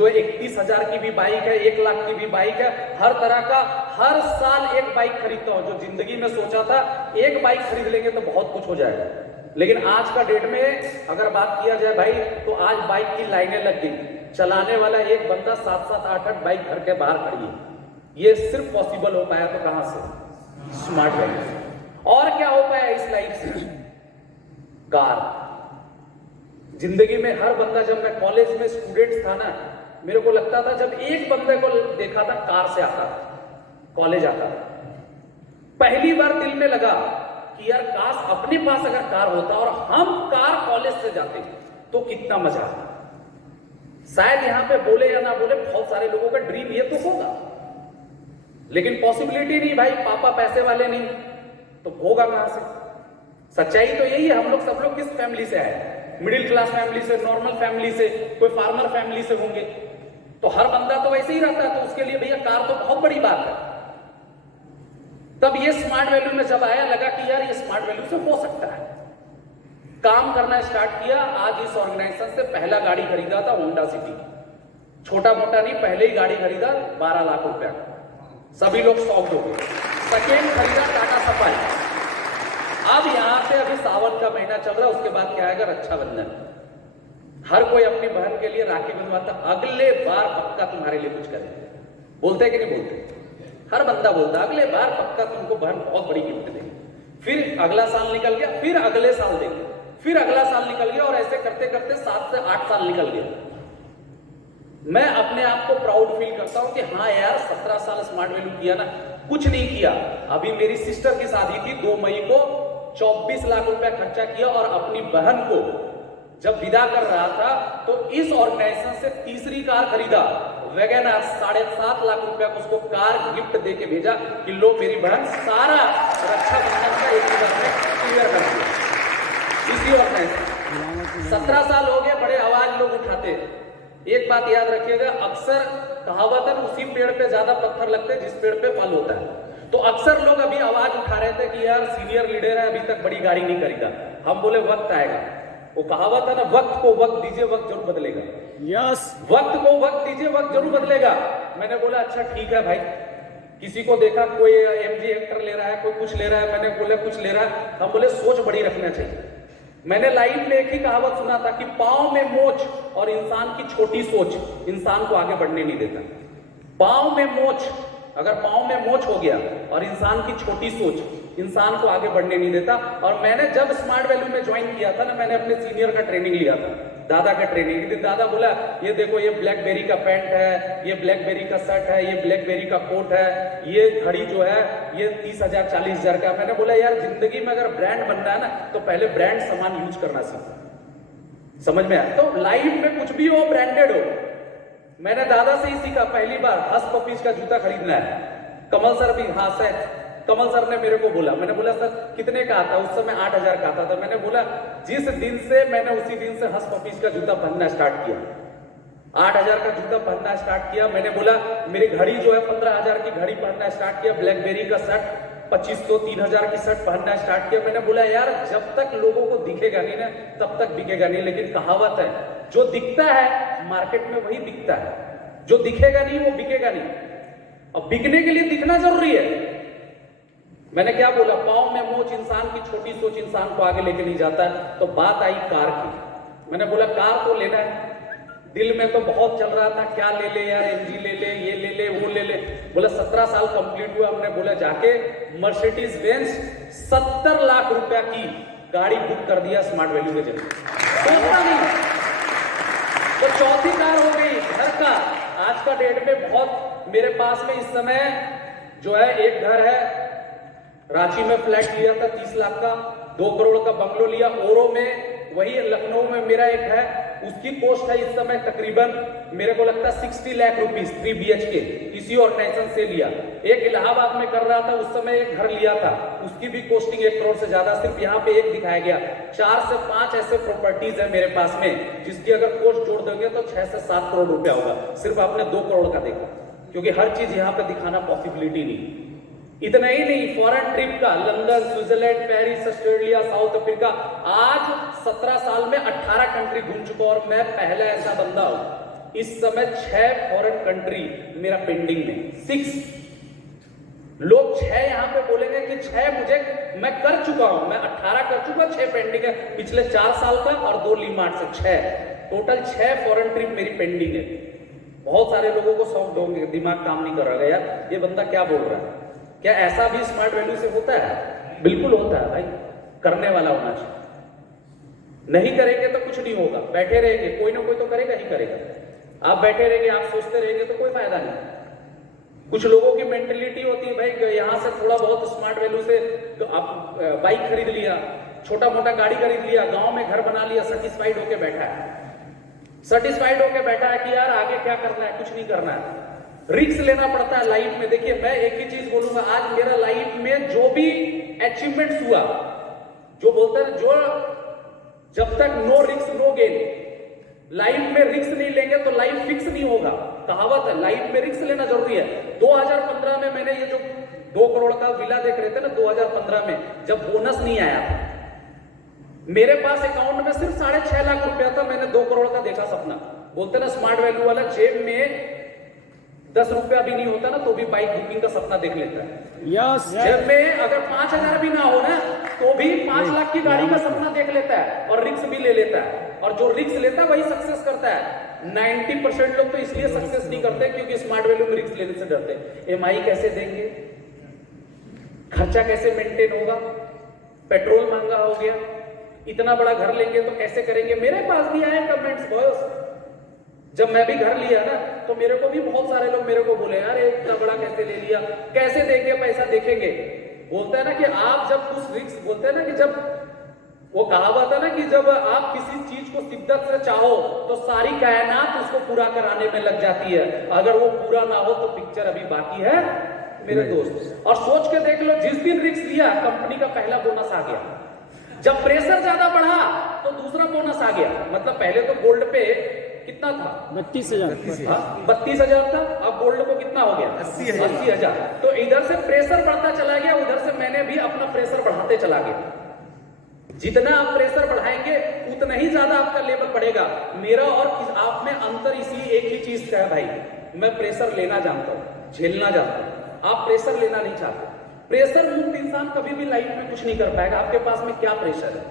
जो 31,000 की भी बाइक है, 1 लाख की भी बाइक है, हर तरह का हर साल एक बाइक खरीदता हूं। जो जिंदगी में सोचा था एक बाइक खरीद लेंगे तो बहुत कुछ हो जाएगा, लेकिन आज का डेट में अगर बात किया जाए भाई, तो आज बाइक की लाइनें लग गई। चलाने वाला एक बंदा 7-7, 8-8 बाइक घर के बाहर खड़ी है। ये सिर्फ पॉसिबल हो पाया तो कहां से? Smart value. और क्या हो पाया इस लाइफ से? कार। जिंदगी में हर बंदा, जब मैं कॉलेज में स्टूडेंट था ना, मेरे को लगता था, जब एक बंदे को देखा था कार से आता था, कॉलेज आता था, पहली बार दिल में लगा कि यार काश अपने पास अगर कार होता और हम कार कॉलेज से जाते तो कितना मजा आता। शायद यहां पे बोले या ना बोले, बहुत सारे लोगों का ड्रीम ये तो होगा, लेकिन पॉसिबिलिटी नहीं भाई। पापा पैसे वाले नहीं तो होगा कहां से? सच्चाई तो यही है। हम लोग सब लोग किस फैमिली से आए? मिडिल क्लास फैमिली से, नॉर्मल फैमिली से, कोई फार्मर फैमिली से होंगे। तो हर बंदा तो वैसे ही रहता है, तो उसके लिए भैया कार तो बहुत बड़ी बात है। तब ये स्मार्ट वैल्यू में जब आया, लगा कि यार ये स्मार्ट वैल्यू से हो सकता है। काम करना स्टार्ट किया। आज इस ऑर्गेनाइजेशन से पहला गाड़ी खरीदा था होंडा सिटी। छोटा मोटा नहीं, पहले ही गाड़ी खरीदा 12 लाख रुपया। सभी लोग शौक हो गए। सेकेंड खरीदा टाटा सफारी। अब यहां पे अभी सावन का महीना चल रहा है, उसके बाद क्या आएगा? रक्षाबंधन। हर कोई अपनी बहन के लिए राखी बंधवाता, अगले बार पक्का तुम्हारे लिए कुछ करेंगे। बोलते हैं कि नहीं बोलते? हर बंदा बोलता अगले बार पक्का तुमको बहन बहुत बड़ी गिफ्ट देगी। फिर अगला साल निकल गया, फिर अगले साल देंगे, फिर अगला साल निकल गया, और ऐसे करते करते 7 से 8 साल निकल गया। मैं अपने आप को प्राउड फील करता हूं कि हाँ यार 17 साल स्मार्ट वैल्यू किया ना। कुछ नहीं किया। अभी मेरी सिस्टर की शादी थी, 2 मई को 24 लाख रुपया खर्चा किया, और अपनी बहन को जब विदा कर रहा था तो इस ऑर्गेनाइजेशन से तीसरी कार खरीदा, वैगनआर। 7.5 लाख रुपया उसको कार गिफ्ट दे के भेजा कि लो मेरी बहन सारा रक्षाबंधन का एक ही बार में क्लियर कर दिया। इसी ऑर्गेनाइजेशन 17 साल हो गए, बड़े आवाज लोग उठाते। एक बात याद रखिएगा, अक्सर कहावत है, उसी पेड़ पे ज्यादा पत्थर लगते हैं जिस पेड़ पे फल होता है। तो अक्सर लोग अभी आवाज उठा रहे थे कि यार सीनियर लीडर है, अभी तक बड़ी गाड़ी नहीं खरीदा। हम बोले वक्त आएगा। वो कहावत है ना, वक्त को वक्त दीजिए, वक्त जरूर बदलेगा। यस, वक्त को वक्त दीजिए, वक्त जरूर बदलेगा। मैंने बोला अच्छा ठीक है भाई। किसी को देखा कोई एमजी एक्टर ले रहा है, कोई कुछ ले रहा है, मैंने बोला कुछ ले रहा है। हम बोले सोच बड़ी रखना चाहिए। मैंने लाइफ में एक ही कहावत सुना था कि पांव में मोच और इंसान की छोटी सोच इंसान को आगे बढ़ने नहीं देता। पांव में मोच, अगर पांव में मोच हो गया और इंसान की छोटी सोच इंसान को आगे बढ़ने नहीं देता। और मैंने जब स्मार्ट वैल्यू में ज्वाइन किया था ना, मैंने अपने सीनियर का ट्रेनिंग लिया था, दादा का ट्रेनिंग। दादा बोला ये देखो ये ब्लैकबेरी का पैंट है, ये ब्लैकबेरी का शर्ट है, ये ब्लैकबेरी का कोट है, ये घड़ी जो है ये 30,000 40,000 का। मैंने बोला यार जिंदगी में अगर ब्रांड बनना है ना, तो पहले ब्रांड सामान यूज करना सीखो। समझ में आया? तो लाइफ में कुछ भी हो, ब्रांडेड हो। मैंने दादा से ही सीखा। पहली बार हस पपीज का जूता खरीदना है, कमल सर भी हाथ है। कमल सर ने मेरे को बोला, मैंने बोला सर कितने का आता? उस समय 8,000 का आता था। मैंने बोला जिस दिन से मैंने उसी दिन से हस पपीज का जूता पहनना स्टार्ट किया, 8,000 का जूता पहनना स्टार्ट किया। मैंने बोला मेरी घड़ी जो है 15,000 की घड़ी पहनना स्टार्ट किया। ब्लैकबेरी का शर्ट 2,500 3,000 की शर्ट पहनना स्टार्ट किया। मैंने बोला यार जब तक लोगों को दिखेगा नहीं ना, तब तक बिकेगा नहीं। लेकिन कहावत है, जो दिखता है मार्केट में वही बिकता है, जो दिखेगा नहीं वो बिकेगा नहीं। और बिकने के लिए दिखना जरूरी है। मैंने क्या बोला? पांव में मोच, इंसान की छोटी सोच इंसान को आगे लेके नहीं जाता है। तो बात आई कार की। मैंने बोला कार तो लेना है। दिल में तो बहुत चल रहा था, क्या ले ले यार, एमजी ले ले, ये ले ले, वो ले ले। बोला 17 साल कंप्लीट हुआ, हमने बोला जाके मर्सिडीज बेंज 70 लाख रुपया की गाड़ी बुक कर दिया स्मार्ट वैल्यू के जरिए। सोचता नहीं। तो चौथी कार हो गई घर का। आज का डेट में बहुत मेरे पास में इस समय जो है एक घर है, रांची में फ्लैट लिया था 30 लाख का, 2 करोड़ का बंगलो लिया ओरो में। वही लखनऊ में मेरा एक है, उसकी कॉस्ट है इस समय तकरीबन मेरे को लगता है 60 लाख रुपीस 3 BHK। इसी ऑर्गेनाइजेशन से लिया। एक इलाहाबाद में कर रहा था, उस समय एक घर लिया था, उसकी भी कॉस्टिंग 1 करोड़ से ज्यादा। सिर्फ यहाँ पे एक दिखाया गया। 4 से 5 ऐसे प्रॉपर्टीज है मेरे पास में जिसकी अगर कॉस्ट जोड़ दोगे तो 6 से 7 करोड़ रुपया होगा। सिर्फ आपने 2 करोड़ का देखा, क्योंकि हर चीज यहाँ पे दिखाना पॉसिबिलिटी नहीं। इतना ही नहीं, फॉरेन ट्रिप का London, Switzerland, Paris, Australia, south Africa. आज 17 साल में 18 कंट्री घूम चुका और मैं पहला ऐसा बंदा हूं इस समय 6 फॉरेन कंट्री मेरा पेंडिंग में, 6 लोग 6 यहां पे बोलेंगे कि 6 मैं कर चुका हूं, मैं 18 कर चुका, 6 पेंडिंग है पिछले 4 साल का और 2 लीमार्ट से 6, टोटल 6 फॉरेन ट्रिप मेरी पेंडिंग है। बहुत सारे लोगों को शौक होंगे, दिमाग काम नहीं कर रहा है, यार ये बंदा क्या बोल रहा है, क्या ऐसा भी स्मार्ट वैल्यू से होता है? बिल्कुल होता है भाई, करने वाला होना चाहिए। नहीं करेंगे तो कुछ नहीं होगा, बैठे रहेंगे कोई ना कोई तो करेगा ही करेगा। आप बैठे रहेंगे, आप सोचते रहेंगे तो कोई फायदा नहीं। कुछ लोगों की मेंटेलिटी होती है भाई, यहां से थोड़ा बहुत स्मार्ट वैल्यू से तो आप बाइक खरीद लिया, छोटा मोटा गाड़ी खरीद लिया, गांव में घर बना लिया, सेटिस्फाइड होके बैठा है, सेटिस्फाइड होके बैठा है कि यार आगे क्या करना है, कुछ नहीं करना है। रिस्क लेना पड़ता है लाइफ में। देखिए मैं एक ही चीज बोलूंगा, आज मेरा लाइफ में जो भी अचीवमेंट्स हुआ, जो बोलते हैं जो जब तक no risk no gain, life में रिस्क नहीं लेंगे तो लाइफ फिक्स नहीं होगा। कहावत है, लाइफ में रिस्क लेना जरूरी है। 2015 में मैंने ये जो 2 करोड़ का विला देख रहे थे ना, 2015 में जब बोनस नहीं आया, मेरे पास अकाउंट में सिर्फ 6.5 लाख रुपया था, मैंने 2 करोड़ का देखा सपना। बोलते ना स्मार्ट वैल्यू वाला, जेब में 10 रुपया भी नहीं होता ना तो भी बाइक बुकिंग का सपना देख लेता है। जेब में अगर 5,000 भी ना हो ना तो भी 5 लाख की गाड़ी का सपना देख लेता है और रिस्क भी ले लेता है। और जो रिस्क लेता है वही सक्सेस करता है। 90% लोग तो इसलिए सक्सेस नहीं करते क्योंकि स्मार्ट वैल्यू में रिस्क लेने से डरते हैं। EMI कैसे देंगे, खर्चा कैसे मेंटेन होगा, पेट्रोल महंगा हो गया, इतना बड़ा घर लेंगे तो कैसे करेंगे। मेरे पास भी आए कमेंट्स बॉयस, जब मैं भी घर लिया ना तो मेरे को भी बहुत सारे लोग मेरे को बोले यार इतना बड़ा कैसे ले लिया, कैसे देंगे पैसा, देखेंगे। बोलते हैं ना कि आप जब कुछ रिस्क, बोलते हैं ना कि जब वो कहावत है ना कि जब आप किसी चीज को शिद्दत से चाहो तो सारी कायनात उसको पूरा कराने में लग जाती है, अगर वो पूरा ना हो तो पिक्चर अभी बाकी है मेरे दोस्त। और सोच के देख लो, जिस दिन रिस्क लिया कंपनी का पहला बोनस आ गया, जब प्रेशर ज्यादा बढ़ा तो दूसरा बोनस आ गया। मतलब पहले तो गोल्ड पे कितना था, 32,000 था, अब गोल्ड को कितना हो गया, 80,000। तो इधर से प्रेशर बढ़ता चला गया, उधर से मैंने भी अपना प्रेशर बढ़ाते चला गया। जितना आप प्रेशर बढ़ाएंगे उतना ही ज्यादा आपका लेवल बढ़ेगा। मेरा और आप में अंतर इसी एक ही चीज का है भाई, मैं प्रेशर लेना जानता हूं, झेलना जानता हूं, आप प्रेशर लेना नहीं चाहते। प्रेशर मुक्त इंसान कभी भी लाइफ में कुछ नहीं कर पाएगा। आपके पास में क्या प्रेशर है,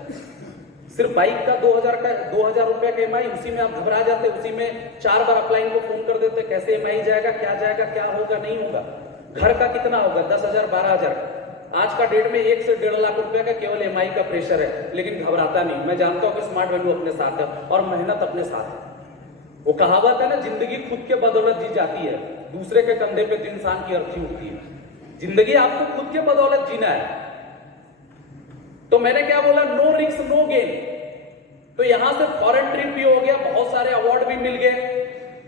सिर्फ बाइक का 2,000 रुपया का EMI, उसी में आप घबरा जाते, उसी में 4 बार अपलाइन को फोन कर देते, कैसे EMI जाएगा, क्या होगा नहीं होगा। घर का कितना होगा, 10,000 12,000। आज का डेट में 1 से 1.5 लाख रुपए का केवल EMI का प्रेशर है, लेकिन घबराता नहीं। मैं जानता हूं कि स्मार्ट वैल्यू अपने साथ है और मेहनत अपने साथ है। वो कहावत है ना, जिंदगी खुद के बदौलत जी जाती है, दूसरे के कंधे पे तो इंसान की अर्थी होती है। जिंदगी आपको खुद के बदौलत जीना है। तो मैंने क्या बोला, नो रिस्क नो गेन। तो यहां से फॉरेन ट्रिप भी हो गया, बहुत सारे अवार्ड भी मिल गए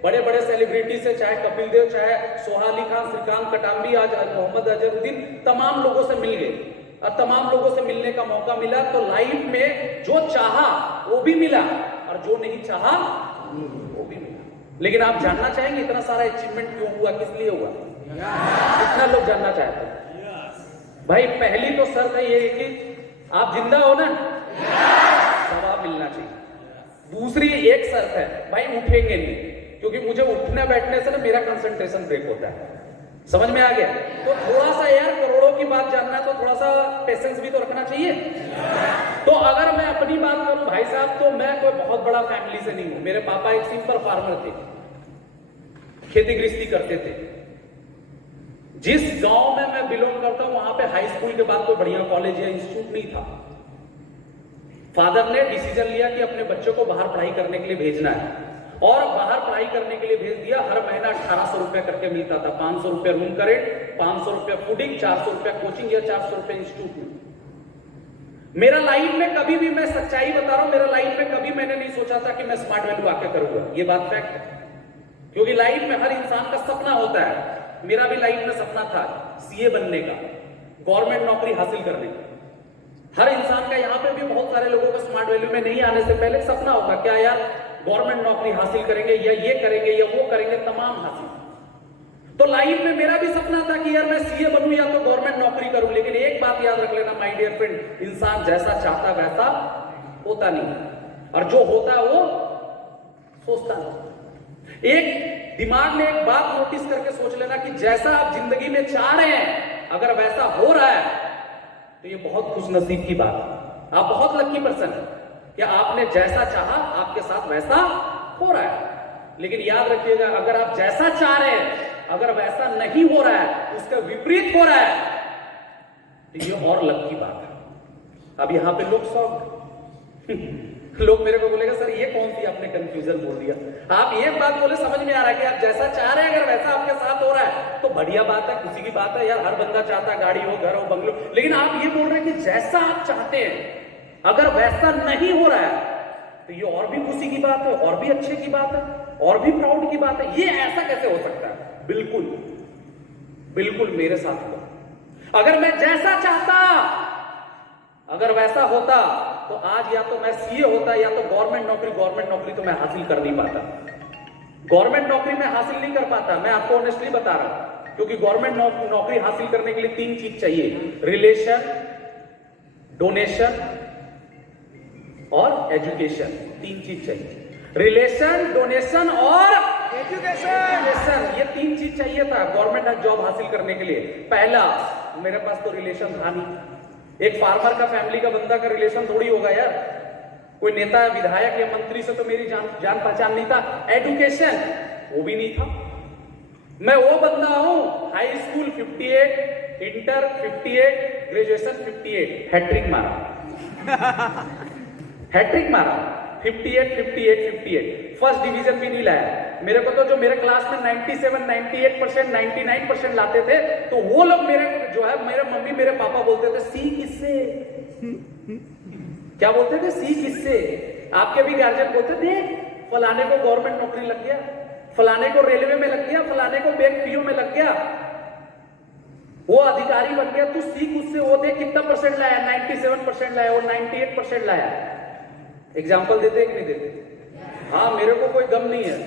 बड़े बड़े सेलिब्रिटी से, चाहे कपिल देव, चाहे सोहा अली खान, श्रीकांत कटाम्बी, आज मोहम्मद अजहरुद्दीन, तमाम लोगों से मिल गए। और तमाम लोगों से मिलने का मौका मिला तो लाइफ में जो चाहा वो भी मिला और जो नहीं चाहा वो भी मिला। लेकिन आप जानना चाहेंगे इतना सारा अचीवमेंट क्यों हुआ, किस लिए हुआ, कितना लोग जानना चाहते हैं। भाई पहली तो शर्त है ये कि आप जिंदा हो ना, जवाब मिलना चाहिए। दूसरी एक शर्त है, भाई उठेंगे नहीं, क्योंकि मुझे उठने बैठने से ना मेरा कंसंट्रेशन ब्रेक होता है। समझ में आ गया? तो थोड़ा सा यार करोड़ों की बात जानना है तो थोड़ा सा पेशेंस भी तो रखना चाहिए। तो अगर मैं अपनी बात करूं भाई साहब, तो मैं कोई बहुत बड़ा फैमिली से नहीं हूं। मेरे पापा एक सिंपल फार्मर थे, खेती गृहस्थी करते थे। जिस गांव में मैं बिलोंग करता हूं वहां पे हाई स्कूल के बाद कोई बढ़िया कॉलेज या इंस्टीट्यूट नहीं था। फादर ने डिसीजन लिया कि अपने बच्चों को बाहर पढ़ाई करने के लिए भेजना है और बाहर पढ़ाई करने के लिए भेज दिया। हर महीना 1800 रुपया करके मिलता था, 500 रुपया रूम का रेंट, 500 रुपया फूडिंग, 400 रुपया कोचिंग या 400 रुपया इंस्टीट्यूट में। मेरा लाइफ में कभी भी, मैं सच्चाई बता रहा हूं, मेरा लाइफ में कभी मैंने नहीं सोचा था कि मैं स्मार्ट वैल्यू आके करूंगा। ये बात फैक्ट है, क्योंकि लाइफ में हर इंसान का सपना होता है। मेरा भी लाइफ में सपना था CA बनने का, गवर्नमेंट नौकरी हासिल करने का। हर इंसान का, यहां पे भी बहुत सारे लोगों का स्मार्ट वैल्यू में नहीं आने से पहले सपना होगा, क्या यार गवर्नमेंट नौकरी हासिल करेंगे या ये करेंगे या वो करेंगे, तमाम हासिल। तो लाइफ में मेरा भी सपना था कि यार मैं CA बनूं या तो गवर्नमेंट नौकरी करूं। लेकिन एक बात याद रख लेना माय डियर फ्रेंड, इंसान जैसा चाहता वैसा होता नहीं, और जो होता है वो सोचता नहीं। एक दिमाग में एक बात नोटिस करके सोच लेना कि जैसा आप जिंदगी में चाह रहे हैं अगर वैसा हो रहा है तो ये बहुत खुशनसीब की बात है, आप बहुत लकी पर्सन है कि आपने जैसा चाहा आपके साथ वैसा हो रहा है। लेकिन याद रखिएगा, अगर आप जैसा चाह रहे हैं अगर वैसा नहीं हो रहा है, उसका विपरीत हो रहा है, तो ये और लक की बात है। अब यहां पे लोग लोग मेरे को बोलेगा सर ये कौन सी आपने कंफ्यूजन बोल दिया। आप ये बात बोले समझ में आ रहा है कि आप जैसा चाह रहे हैं अगर वैसा आपके साथ हो रहा है तो बढ़िया बात है, खुशी की बात है यार। हर बंदा चाहता है गाड़ी हो, घर हो, बंगलो। लेकिन आप ये बोल रहे हैं कि जैसा आप चाहते हैं अगर वैसा नहीं हो रहा है तो ये और भी खुशी की बात है, और भी अच्छे की बात है, और भी प्राउड की बात है। ये ऐसा कैसे हो सकता है? बिल्कुल बिल्कुल मेरे साथ हुआ। अगर मैं जैसा चाहता अगर वैसा होता तो आज या तो मैं सीए होता या तो गवर्नमेंट नौकरी तो मैं हासिल कर नहीं पाता। गवर्नमेंट नौकरी मैं हासिल नहीं कर पाता, मैं आपको ऑनेस्टली बता रहा हूं, क्योंकि गवर्नमेंट नौकरी हासिल करने के लिए 3 चीज चाहिए, रिलेशन, डोनेशन और एजुकेशन। 3 चीज चाहिए, रिलेशन, डोनेशन और एजुकेशन। ये 3 चीज चाहिए था गवर्नमेंट जॉब हासिल करने के लिए। पहला, मेरे पास तो रिलेशन था नहीं। एक फार्मर का फैमिली का बंदा का रिलेशन थोड़ी होगा यार, कोई नेता विधायक या मंत्री से तो मेरी जान पहचान नहीं था। एजुकेशन वो भी नहीं था। मैं वो बंदा हूं, high school 58, inter 58, graduation 58, hat trick मारा हैट्रिक मारा 58, 58, 58। फर्स्ट डिवीजन भी नहीं लाया। मेरे को तो जो मेरे क्लास में 97, 98%, 99% लाते थे, तो वो लोग मेरे जो है मेरे मम्मी मेरे पापा बोलते थे सी किससे। क्या बोलते थे? सी किससे। आपके भी गार्जियन बोलते थे फलाने को गवर्नमेंट नौकरी लग गया, फलाने को रेलवे में लग गया, फलाने को बैंक पीओ में लग गया, वो अधिकारी बन गया, तू सीख उससे। वो देख कितना परसेंट लाया, 97% लाया, वो 98% लाया। एग्जाम्पल देते कि नहीं देते? हाँ, मेरे को कोई गम नहीं है,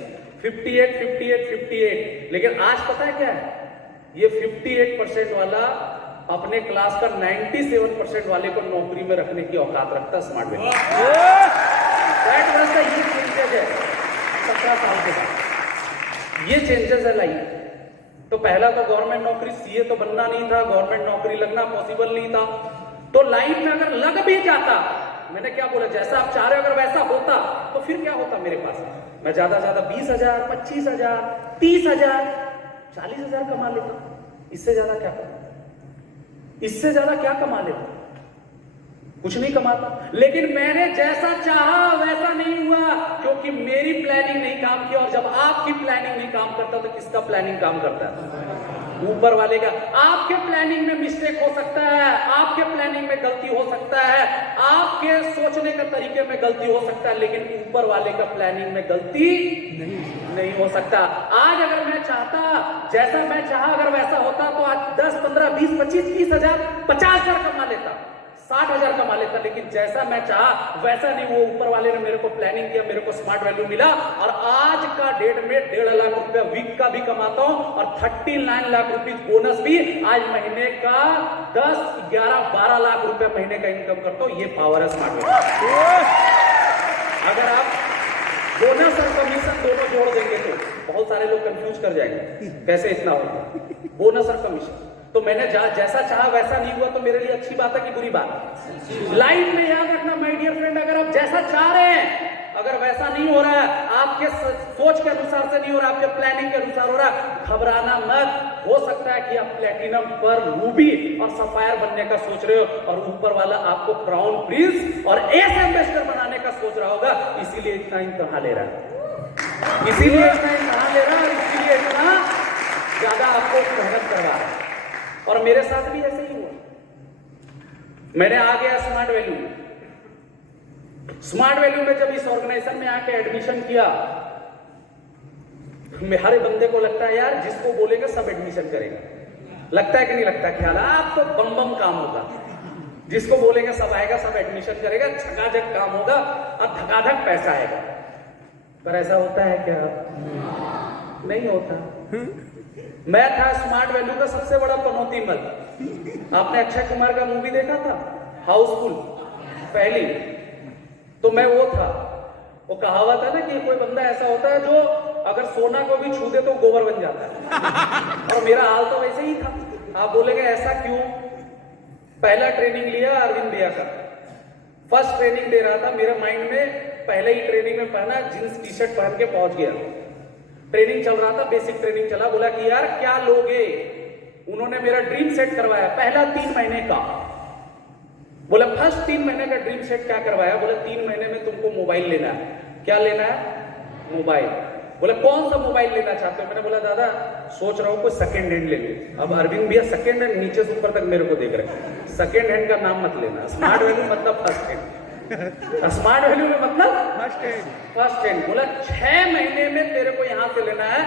58, 58, 58। लेकिन आज पता है क्या है, ये 58% वाला अपने क्लास का 97% वाले को नौकरी में रखने की औकात रखता। स्मार्ट बेटा ये चेंजेस है 17 साल के बाद, ये चेंजेस है लाइफ। तो पहला तो गवर्नमेंट नौकरी, सीए तो बनना नहीं था, गवर्नमेंट नौकरी लगना पॉसिबल नहीं था। तो लाइफ में अगर लग भी जाता, मैंने क्या बोला, जैसा आप चाह रहे हो अगर वैसा होता तो फिर क्या होता मेरे पास? मैं ज्यादा 20,000, 25,000, 30,000, 40,000 कमा लेता। इससे ज्यादा क्या कमा? इससे ज्यादा क्या कमा लेता? कुछ नहीं कमाता। लेकिन मैंने जैसा चाहा वैसा नहीं हुआ, क्योंकि मेरी प्लानिंग नहीं काम की। और जब आपकी प्लानिंग नहीं काम करता तो किसका प्लानिंग काम करता है? ऊपर वाले का। आपके प्लानिंग में मिस्टेक हो सकता है, आपके प्लानिंग में गलती हो सकता है, आपके सोचने का तरीके में गलती हो सकता है, लेकिन ऊपर वाले का प्लानिंग में गलती नहीं हो सकता। आज अगर मैं चाहता, जैसा मैं चाहा अगर वैसा होता तो आज 10, 15, 20, 25, 30,000, 50,000 कमा लेता, 60,000 कमा लेता। लेकिन जैसा मैं चाहा वैसा नहीं, वो ऊपर वाले ने मेरे को प्लानिंग किया, मेरे को स्मार्ट वैल्यू मिला। और आज का डेट में 1.5 लाख रुपया वीक का भी कमाता हूं और 39 लाख रुपीज बोनस भी। आज महीने का 10, 11, 12 लाख रुपया महीने का इनकम करता हूं। ये पावर है स्मार्ट वैल्यू। अगर आप बोनस और कमीशन दोनों जोड़ देंगे तो बहुत सारे लोग कंफ्यूज कर जाएंगे, कैसे इतना होगा बोनस और कमीशन। तो मैंने जैसा चाहा वैसा नहीं हुआ तो मेरे लिए अच्छी बात है कि बुरी बात? लाइफ में याद रखना माय डियर फ्रेंड, अगर आप जैसा चाह रहे हैं अगर वैसा नहीं हो रहा है, आपके सोच के अनुसार से नहीं हो रहा, आपके प्लानिंग के अनुसार हो रहा, घबराना मत। हो सकता है कि आप प्लेटिनम पर रूबी और सफायर बनने का सोच रहे हो और ऊपर वाला आपको क्राउन प्रिंस और एस एम्बेसडर बनाने का सोच रहा होगा। इसीलिए इतना इम्तिहान ले रहा है, इसीलिए इतना इम्तिहान ले रहा है और इसीलिए इतना ज्यादा आपको मेहनत करवा रहा है। और मेरे साथ भी ऐसे ही हुआ। मैंने आ गया स्मार्ट वैल्यू। स्मार्ट वैल्यू में जब इस ऑर्गेनाइजेशन में आके एडमिशन किया, हर बंदे को लगता है यार जिसको बोलेंगे सब एडमिशन करेगा। लगता है कि नहीं लगता? ख्याल आप तो बम बम काम होगा, जिसको बोलेंगे सब आएगा, सब एडमिशन करेगा, झकाझक काम होगा और धकाधक पैसा आएगा। पर ऐसा होता है क्या? नहीं होता। मैं था स्मार्ट वैल्यू का सबसे बड़ा पनौती मत। आपने अक्षय कुमार का मूवी देखा था हाउसफुल पहली? तो मैं वो था। वो कहावत है ना कि कोई बंदा ऐसा होता है जो अगर सोना को भी छू दे तो गोबर बन जाता है। और मेरा हाल तो वैसे ही था। आप बोलेंगे ऐसा क्यों? पहला ट्रेनिंग लिया अरविंद भैया का, फर्स्ट ट्रेनिंग दे रहा था, मेरे माइंड में पहले ही ट्रेनिंग में पहना जींस टी शर्ट पहन के पहुंच गया। ट्रेनिंग चल रहा था, बेसिक ट्रेनिंग चला। बोला कि यार क्या लोगे? उन्होंने मेरा ड्रीम सेट करवाया पहला 3 महीने का। बोला फर्स्ट 3 महीने का ड्रीम सेट क्या करवाया? बोला 3 महीने में तुमको मोबाइल लेना है। क्या लेना है? मोबाइल। बोला कौन सा मोबाइल लेना चाहते हो? मैंने बोला दादा सोच रहा हूं कोई सेकंड हैंड ले लूं। अब अरविंद भैया सेकंड हैंड नीचे से ऊपर तक मेरे को देख रहे हैं। सेकंड हैंड का नाम मत लेना, स्मार्ट वैल्यू मतलब फर्स्ट हैंड। स्मार्ट वैल्यू में मतलब फर्स्ट हैंड। बोला 6 महीने में तेरे को यहां से लेना है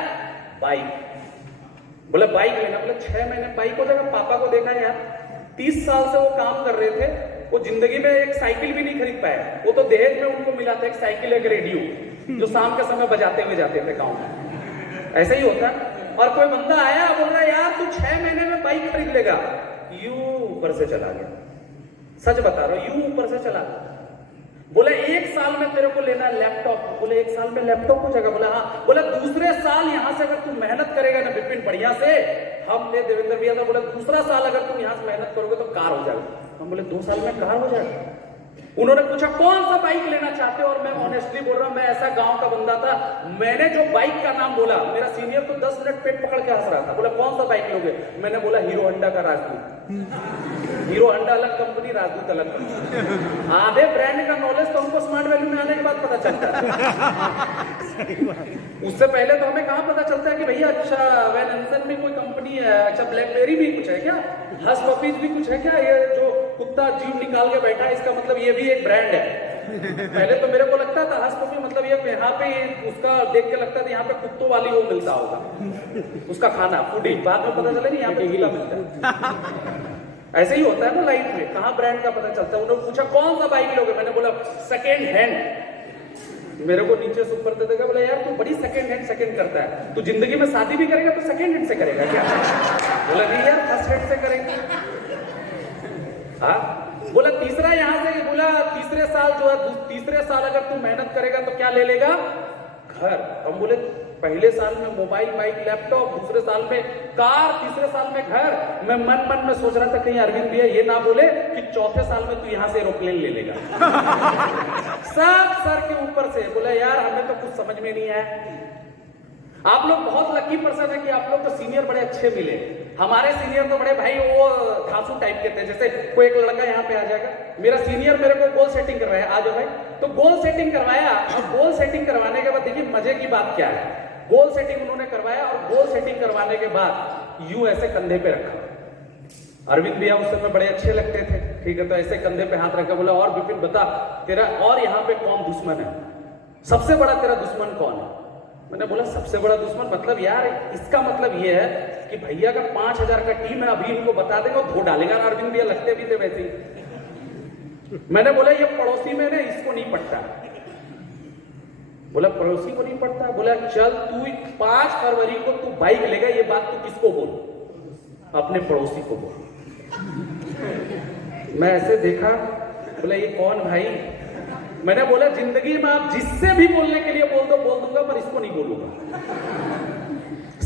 बाइक। बोला बाइक लेना। बोला 6 महीने बाइक हो जाएगा? पापा को देखा यार 30 साल से वो काम कर रहे थे, वो जिंदगी में एक साइकिल भी नहीं खरीद पाए। वो तो दहेज में उनको मिला था एक साइकिल, एक रेडियो, जो शाम के समय बजाते हुए जाते थे गांव में। ऐसा ही होता। और कोई बंदा आया बोल रहा यार तू 6 महीने में बाइक खरीद लेगा, यूं ऊपर से चला गया। सच बता रहा हूं, यूं ऊपर से चला गया। बोले 1 साल में तेरे को लेना लैपटॉप। बोले 1 साल में लैपटॉप हो जाएगा? बोला हाँ। बोला दूसरे साल यहां से अगर तू मेहनत करेगा ना विपिन बढ़िया से, हम ले देवेंद्र भैया था, बोला दूसरा साल अगर तुम यहां से मेहनत करोगे तो कार हो जाएगा। हम बोले 2 साल में कार हो जाएगा? उन्होंने पूछा कौन सा बाइक लेना चाहते हो? और मैं ऑनेस्टली बोल रहा हूं, मैं ऐसा गांव का बंदा था, मैंने जो बाइक का नाम बोला मेरा सीनियर तो 10 मिनट पेट पकड़ के हंस रहा था। बोला कौन सा बाइक लोगे? मैंने बोला हीरो होंडा का राजदूत। हीरो होंडा अलग कंपनी, राजदूत अलग कंपनी। आधे ब्रांड का नॉलेज तो हमको स्मार्ट वैल्यू में आने के बाद पता चलता है। उससे पहले तो हमें कहां पता चलता है कि भैया अच्छा वैन एंसन में कोई कंपनी है, अच्छा ब्लैकबेरी भी कुछ है क्या, हस पपीज भी कुछ है क्या, ये जो कुत्ता जीव निकाल के बैठा है इसका मतलब ये भी एक ब्रांड है। पहले तो मेरे को लगता था हस पपी मतलब ये यहाँ पे उसका देख के लगता था यहाँ पे कुत्तों वाली वो मिलता होगा उसका खाना फूडी। बाद में पता चला नहीं यहाँ पे कुत्ता मिलता है। ऐसे ही होता है ना लाइफ में, कहाँ ब्रांड का पता चलता है। उन्होंने पूछा कौन सा बाइक लोगे? मैंने बोला सेकेंड हैंड। मेरे को नीचे से ऊपर दे देगा। बोला यार तू बड़ी सेकेंड हैंड सेकेंड करता है, तू जिंदगी में शादी भी करेगा तो सेकेंड हैंड से करेगा क्या? बोला नहीं यार फर्स्ट हैंड से करेंगे। हाँ बोला तीसरा यहां से, बोला तीसरे साल जो है, तीसरे साल अगर तू मेहनत करेगा तो क्या ले लेगा? घर। हम बोले पहले साल में मोबाइल बाइक लैपटॉप, दूसरे साल में कार, तीसरे साल में घर। मैं मन में सोच रहा था कहीं अरविंद भैया ये ना बोले कि चौथे साल में तू यहां से एरोप्लेन ले लेगा। सब सर के ऊपर से। बोला यार हमें तो कुछ समझ में नहीं आया। आप लोग बहुत लकी पर्सन है कि आप लोग तो सीनियर बड़े अच्छे मिले। हमारे सीनियर तो बड़े भाई वो धांसू टाइप के थे। जैसे कोई एक लड़का यहाँ पे आ जाएगा, मेरा सीनियर मेरे को गोल सेटिंग करवाया, आ जाओ भाई, तो गोल सेटिंग करवाया। अब गोल सेटिंग करवाने के बाद देखिए मजे की बात क्या है, गोल सेटिंग उन्होंने करवाया और गोल सेटिंग करवाने के बाद यूं ऐसे कंधे पे रखा। अरविंद भैया उस समय बड़े अच्छे लगते थे, ठीक है, तो ऐसे कंधे पे हाथ रखा। बोला और विपिन बता तेरा और यहाँ पे कौन दुश्मन है, सबसे बड़ा तेरा दुश्मन कौन है? मैंने बोला सबसे बड़ा दुश्मन मतलब यार इसका मतलब ये है कि भैया का 5000 का टीम है, अभी इनको बता देगा धो डालेगा ना। अरविंद भैया लगते भी थे वैसे ही। मैंने बोला ये पड़ोसी में ना इसको नहीं पड़ता। बोला पड़ोसी को नहीं पड़ता? बोला चल तू 5 फरवरी को तू बाइक लेगा, ये बात तू किसको बोल? अपने पड़ोसी को बोल। मैं ऐसे देखा, बोला ये कौन भाई? मैंने बोला जिंदगी में आप जिससे भी बोलने के लिए बोल दूंगा पर इसको नहीं बोलूंगा।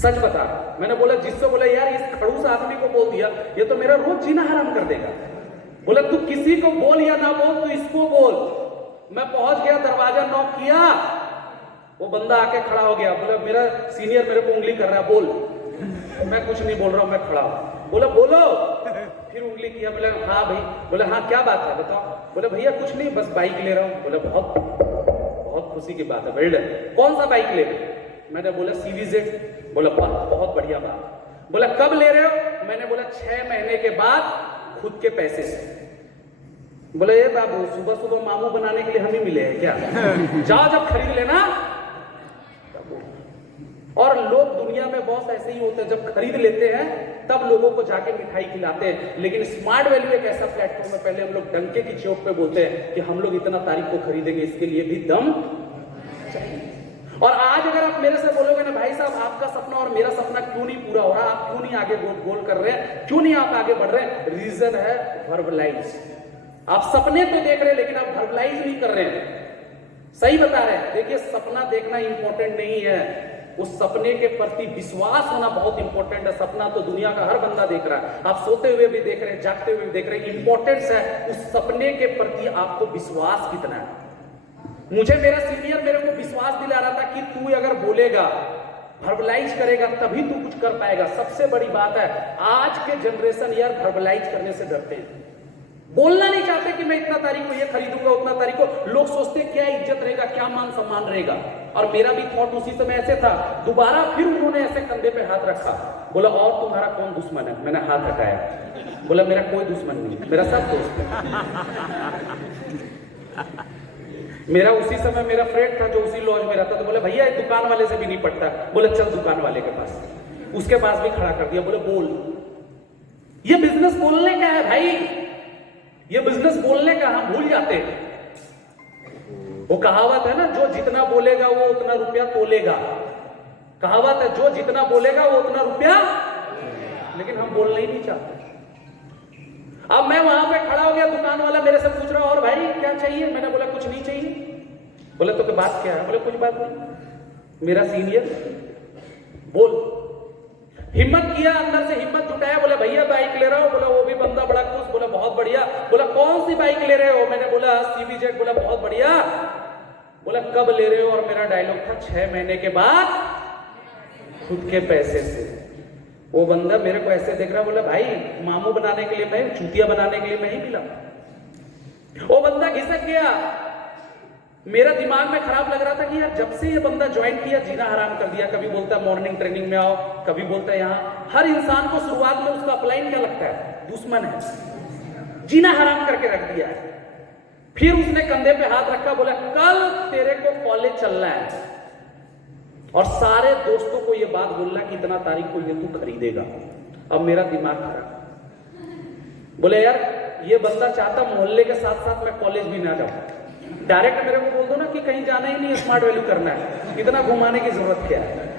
सच बता। मैंने बोला जिससे, बोला यार इस खड़ूस आदमी को बोल दिया ये तो मेरा रोज जीना हराम कर देगा। बोला तू किसी को बोल या ना बोल, तू इसको बोल। मैं पहुंच गया, दरवाजा नॉक किया, वो बंदा आके खड़ा हो गया। बोला मेरा सीनियर मेरे को उंगली कर रहा है, बोल। मैं कुछ नहीं बोल रहा हूं, मैं खड़ा हूं। बोला बोलो। फिर उंगली किया। बोला हाँ भाई। बोला हाँ क्या बात है बताओ। बोला भैया कुछ नहीं, बस बाइक ले रहा हूं। बोला बहुत खुशी की बात है, वेल डन। कौन सा बाइक ले? मैंने बोला CVZ। बोला बहुत बढ़िया बात। बोला कब ले रहे हो? मैंने बोला 6 महीने के बाद खुद के पैसे से। बोला ये बाबू सुबह सुबह मामू बनाने के लिए हम ही मिले हैं क्या? जाओ जब खरीद लेना। और लोग दुनिया में बहुत ऐसे ही होते हैं, जब खरीद लेते हैं तब लोगों को जाके मिठाई खिलाते हैं। लेकिन स्मार्ट वैल्यू एक ऐसा प्लेटफॉर्म है, पहले हम लोग डंके की चोट पे बोलते हैं कि हम लोग इतना तारीख को खरीदेंगे, इसके लिए भी दम चाहिए। और आज अगर आप मेरे से बोलोगे ना भाई साहब आपका सपना और मेरा सपना क्यों नहीं पूरा हो रहा, आप क्यों नहीं आगे गोल कर रहे हैं, क्यों नहीं आप आगे बढ़ रहे हैं? रीजन है वर्बलाइज। आप सपने तो देख रहे हैं लेकिन आप वर्बलाइज नहीं कर रहे हैं। सही बता रहे हैं। देखिए सपना देखना इंपॉर्टेंट नहीं है, उस सपने के प्रति विश्वास होना बहुत इंपॉर्टेंट है। सपना तो दुनिया का हर बंदा देख रहा है, आप सोते हुए भी देख रहे हैं, जागते हुए भी देख रहे हैं। इंपॉर्टेंस है उस सपने के प्रति आपको विश्वास कितना है। मुझे मेरा सीनियर मेरे को विश्वास दिला रहा था कि तू अगर बोलेगा, वर्बलाइज करेगा, तभी तू कुछ कर पाएगा। सबसे बड़ी बात है, आज के जनरेशन यार वर्बलाइज करने से डरते हैं, बोलना नहीं चाहते कि मैं इतना तारीख को ये खरीदूंगा, उतना तारीख को। लोग सोचते क्या इज्जत रहेगा, क्या मान सम्मान रहेगा। और मेरा भी थॉट उसी समय ऐसे था। दोबारा फिर उन्होंने ऐसे कंधे पे हाथ रखा, बोला और तुम्हारा कौन दुश्मन है? मैंने हाथ हटाया, बोला मेरा कोई दुश्मन नहीं, मेरा सब दोस्त है। मेरा उसी समय मेरा फ्रेंड था जो उसी लॉज में रहता, तो बोले भैया ये दुकान वाले से भी नहीं पटता। बोले चल दुकान वाले के पास, उसके पास भी खड़ा कर दिया, बोले बोल। ये बिजनेस बोलने का है भाई, ये बिजनेस बोलने का हम भूल जाते हैं। वो कहावत है ना, जो जितना बोलेगा वो उतना रुपया तोलेगा। कहावत है, जो जितना बोलेगा वो उतना रुपया, लेकिन हम बोलना ही नहीं चाहते। अब मैं वहां पे खड़ा हो गया, दुकान वाला मेरे से पूछ रहा और भाई क्या चाहिए? मैंने बोला कुछ नहीं चाहिए। बोले तो बात क्या है? बोले कुछ बात नहीं। मेरा सीनियर बोल, हिम्मत किया, अंदर से हिम्मत जुटाया, बोला भैया बाइक ले रहा हूं। बोला वो भी बंदा बड़ा खुश, बोला बहुत बढ़िया। बोला कौन सी बाइक ले रहे हो? मैंने बोला CBZ। बोला बहुत बढ़िया। बोला कब ले रहे हो? और मेरा डायलॉग था 6 महीने के बाद खुद के पैसे से। वो बंदा मेरे को ऐसे देख रहा, बोला भाई मामू बनाने के लिए मैं, चूतिया बनाने के लिए मैं ही मिला। वो बंदा घिसक गया। मेरा दिमाग में खराब लग रहा था कि यार जब से ये बंदा ज्वाइन किया जीना हराम कर दिया। कभी बोलता है मॉर्निंग ट्रेनिंग में आओ, कभी बोलता है यहाँ। हर इंसान को शुरुआत में उसका अपलाइन क्या लगता है? दुश्मन है, जीना हराम करके रख दिया है। फिर उसने कंधे पे हाथ रखा, बोला कल तेरे को कॉलेज चलना है और सारे दोस्तों को ये बात बोलना कि इतना तारीख को ये तू खरीदेगा। अब मेरा दिमाग खराब। बोले यार ये बंदा चाहता मोहल्ले के साथ साथ मैं कॉलेज भी ना जाऊं, डायरेक्ट मेरे को बोल दो ना कि कहीं जाना ही नहीं, स्मार्ट वैल्यू करना है, इतना घुमाने की जरूरत क्या है।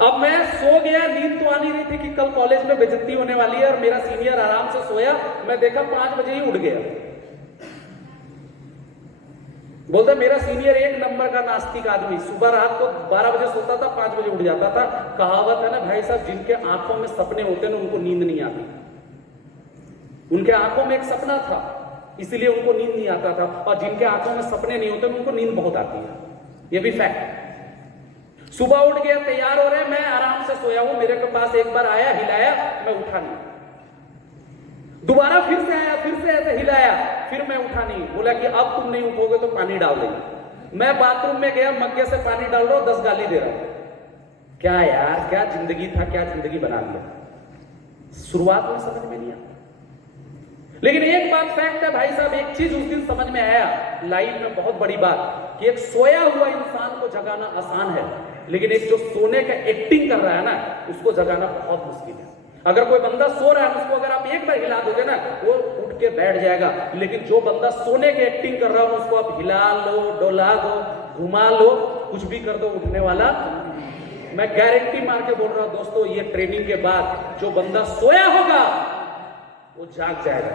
अब मैं सो गया, नींद तो आ नहीं रही थी कि कल कॉलेज में बेइज्जती होने वाली है। और मेरा सीनियर आराम से सोया, मैं देखा 5 बजे ही उठ गया। बोलता मेरा सीनियर एक नंबर का नास्तिक आदमी, सुबह रात को 12 बजे सोता था, 5 बजे उठ जाता था। कहावत है ना भाई साहब, जिनके आंखों में सपने होते हैं ना उनको नींद नहीं आती। उनके आंखों में एक सपना था इसलिए उनको नींद नहीं आता था, और जिनके आंखों में सपने नहीं होते उनको नींद बहुत आती है। ये भी फैक्ट। सुबह उठ गया, तैयार हो रहे, मैं आराम से सोया हूं। मेरे के पास एक बार आया, हिलाया, मैं उठा नहीं। दोबारा फिर से आया, फिर से ऐसे हिलाया, फिर मैं उठा नहीं। बोला कि अब तुम नहीं उठोगे तो पानी डाल देंगे। मैं बाथरूम में गया, मग्गे से पानी डाल रहा हूं, 10 गाली दे रहा हूं। क्या यार, क्या जिंदगी था, क्या जिंदगी बना दिया। शुरुआत में समझ में नहीं आया, लेकिन एक बात फैक्ट है भाई साहब, एक चीज उस दिन समझ में आया लाइफ में, बहुत बड़ी बात, कि एक सोया हुआ इंसान को जगाना आसान है, लेकिन एक जो सोने का एक्टिंग कर रहा है ना, उसको जगाना बहुत मुश्किल है। अगर कोई बंदा सो रहा है, उसको अगर आप एक बार हिला दोगे ना, वो उठ के बैठ जाएगा। लेकिन जो बंदा सोने की एक्टिंग कर रहा है, उसको आप हिला लो, डोला दो, घुमा लो, कुछ भी कर दो, उठने वाला। मैं गारंटी मार के बोल रहा हूं दोस्तों, ये ट्रेनिंग के बाद जो बंदा सोया होगा वो जाग जाएगा।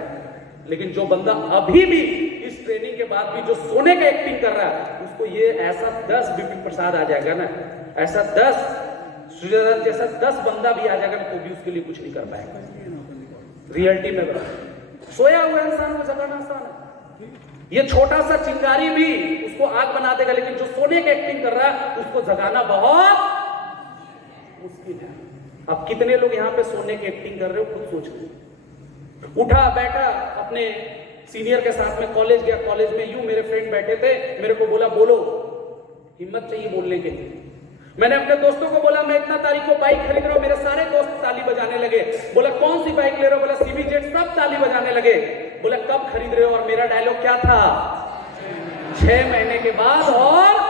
लेकिन जो बंदा अभी भी इस ट्रेनिंग के बाद भी जो सोने का एक्टिंग कर रहा है, उसको ये ऐसा 10 बीपी प्रसाद आ जाएगा ना, ऐसा 10 जैसा 10 बंदा भी आ जाएगा तो भी उसके लिए कुछ नहीं कर पाएगा। रियलिटी में सोया हुआ इंसान को जगाना आसान है। ये छोटा सा चिंगारी भी उसको आग बना देगा, लेकिन जो सोने का एक्टिंग कर रहा है उसको जगाना बहुत मुश्किल है। अब कितने लोग यहाँ पे सोने की एक्टिंग कर रहे हो, खुद सोच लो। उठा, बैठा, अपने सीनियर के साथ में कॉलेज गया। कॉलेज में यूं मेरे फ्रेंड बैठे थे, मेरे को बोला बोलो, हिम्मत चाहिए बोलने के लिए। मैंने अपने दोस्तों को बोला मैं इतना तारीख को बाइक खरीद रहा हूं। मेरे सारे दोस्त ताली बजाने लगे। बोला कौन सी बाइक ले रहे हो? बोला CBZ। सब ताली बजाने लगे। बोला कब खरीद रहे हो? और मेरा डायलॉग क्या था? 6 महीने के बाद। और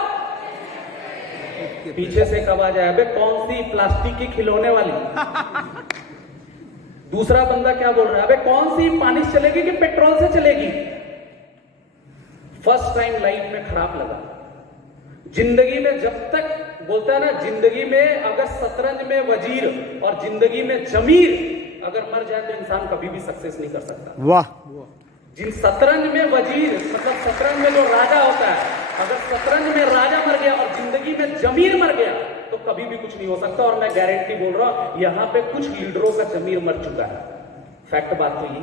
पीछे से कब आ जाए, अबे कौन सी प्लास्टिक की खिलौने वाली। दूसरा बंदा क्या बोल रहा है, अबे कौन सी पानी से चलेगी कि पेट्रोल से चलेगी। फर्स्ट टाइम लाइफ में खराब लगा। जिंदगी में जब तक बोलता है ना, जिंदगी में अगर शतरंज में वजीर और जिंदगी में जमीर अगर मर जाए तो इंसान कभी भी सक्सेस नहीं कर सकता। वाह। जिन शतरंज में वजीर मतलब शतरंज में जो राजा होता है, अगर शतरंज में राजा मर गया और जिंदगी में जमीर मर गया तो कभी भी कुछ नहीं हो सकता। और मैं गारंटी बोल रहा हूं, यहां पे कुछ लीडरों का जमीर मर चुका है। फैक्ट बात तो ये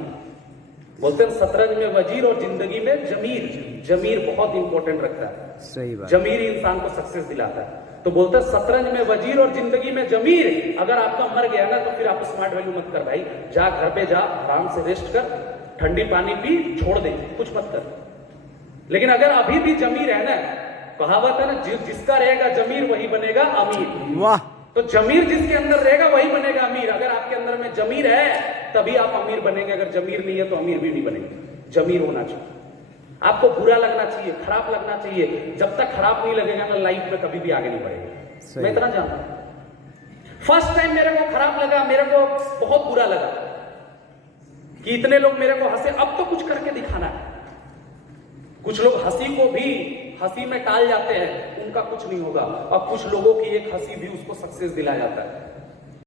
बोलते हैं, शतरंज में वजीर और जिंदगी में जमीर। जमीर बहुत इंपॉर्टेंट रखता है। सही बात। जमीर ही इंसान को सक्सेस दिलाता है। तो बोलते हैं शतरंज में वजीर और जिंदगी में जमीर। अगर आपका मर गया ना तो फिर आप स्मार्ट वैल्यू मत कर भाई, जा घर पे जा, आराम से रेस्ट कर, ठंडी पानी पी, छोड़ दे, कुछ मत कर। लेकिन अगर अभी भी जमीर है ना, कहावत है ना, जिसका रहेगा जमीर वही बनेगा अमीर। वाह। तो जमीर जिसके अंदर रहेगा वही बनेगा अमीर। अगर आपके अंदर में जमीर है तभी आप अमीर बनेंगे, अगर जमीर नहीं है तो अमीर भी नहीं बनेंगे। जमीर होना चाहिए। आपको बुरा लगना चाहिए, खराब लगना चाहिए। जब तक खराब नहीं लगेगा ना, लाइफ में कभी भी आगे नहीं बढ़ेगा। मैं इतना जानता हूं। फर्स्ट टाइम मेरे को खराब लगा, मेरे को बहुत बुरा लगा कि इतने लोग मेरे को हंसे। अब तो कुछ करके दिखाना है। कुछ लोग हंसी को भी हंसी में टाल जाते हैं, उनका कुछ नहीं होगा। और कुछ लोगों की एक हंसी भी उसको सक्सेस दिला जाता है।